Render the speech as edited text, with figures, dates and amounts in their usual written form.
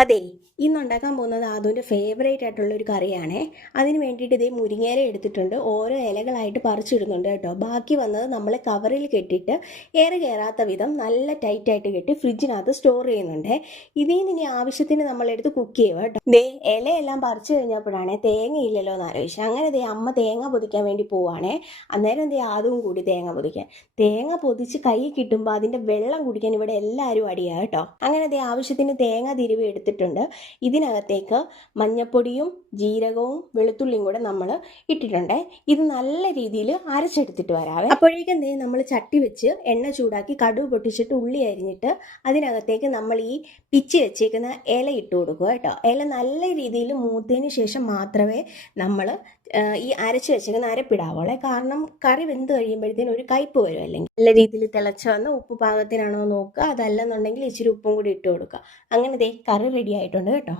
അതെ, ഇന്നുണ്ടാക്കാൻ പോകുന്നത് ആദുവിൻ്റെ ഫേവറേറ്റ് ആയിട്ടുള്ള ഒരു കറിയാണേ. അതിന് വേണ്ടിയിട്ട് ഇതേ മുരിങ്ങയില എടുത്തിട്ടുണ്ട്. ഓരോ ഇലകളായിട്ട് പറിച്ചിടുന്നുണ്ട് കേട്ടോ. ബാക്കി വന്നത് നമ്മൾ കവറിൽ കെട്ടിയിട്ട് എയർ കയറാത്ത വിധം നല്ല ടൈറ്റായിട്ട് കെട്ടി ഫ്രിഡ്ജിനകത്ത് സ്റ്റോർ ചെയ്യുന്നുണ്ട്. ഇതിൽ നിന്ന് ഇനി ആവശ്യത്തിന് നമ്മളെടുത്ത് കുക്ക് ചെയ്യുക കേട്ടോ. ദേ ഇലയെല്ലാം പറിച്ചു കഴിഞ്ഞപ്പോഴാണേ തേങ്ങയില്ലല്ലോ എന്ന് ആലോചിച്ചു. അങ്ങനെ ദേ അമ്മ തേങ്ങ പൊതിക്കാൻ വേണ്ടി പോവാണേ. അന്നേരം ദേ ആദുവും കൂടി തേങ്ങ പൊതിക്കാൻ. തേങ്ങ പൊതിച്ച് കൈ കിട്ടുമ്പോൾ അതിൻ്റെ വെള്ളം കുടിക്കാൻ ഇവിടെ എല്ലാവരും അടിയാ കേട്ടോ. അങ്ങനെ ദേ ആവശ്യത്തിന് തേങ്ങ തിരുവി എടുത്തിട്ടുണ്ട്. ഇതിനകത്തേക്ക് മഞ്ഞപ്പൊടിയും ജീരകവും വെളുത്തുള്ളിയും കൂടെ നമ്മൾ ഇട്ടിട്ടുണ്ട്. ഇത് നല്ല രീതിയിൽ അരച്ചെടുത്തിട്ട് വരാവേ. അപ്പോഴേക്കും ദേ നമ്മൾ ചട്ടി വെച്ച് എണ്ണ ചൂടാക്കി കടുക് പൊട്ടിച്ചിട്ട് ഉള്ളി അരിഞ്ഞിട്ട് അതിനകത്തേക്ക് നമ്മൾ ഈ പിച്ചി വെച്ചേക്കുന്ന ഇല ഇട്ട് കൊടുക്കുക കേട്ടോ. ഇല നല്ല രീതിയിൽ മൂത്തതിന് ശേഷം മാത്രമേ നമ്മൾ ഈ അരച്ച് വെച്ചേക്കുന്ന അരപ്പിടാവുള്ളേ. കാരണം കറി വെന്ത് കഴിയുമ്പോഴത്തേനും ഒരു കയ്പ്പ് വരും. അല്ലെങ്കിൽ നല്ല രീതിയിൽ തിളച്ച് വന്ന് ഉപ്പ് പാകത്തിനാണോ നോക്കുക. അതല്ലെന്നുണ്ടെങ്കിൽ ഇച്ചിരി ഉപ്പും കൂടി ഇട്ട് കൊടുക്കുക. അങ്ങനെ ദേ കറി റെഡി ആയിട്ടുണ്ട് കേട്ടോ.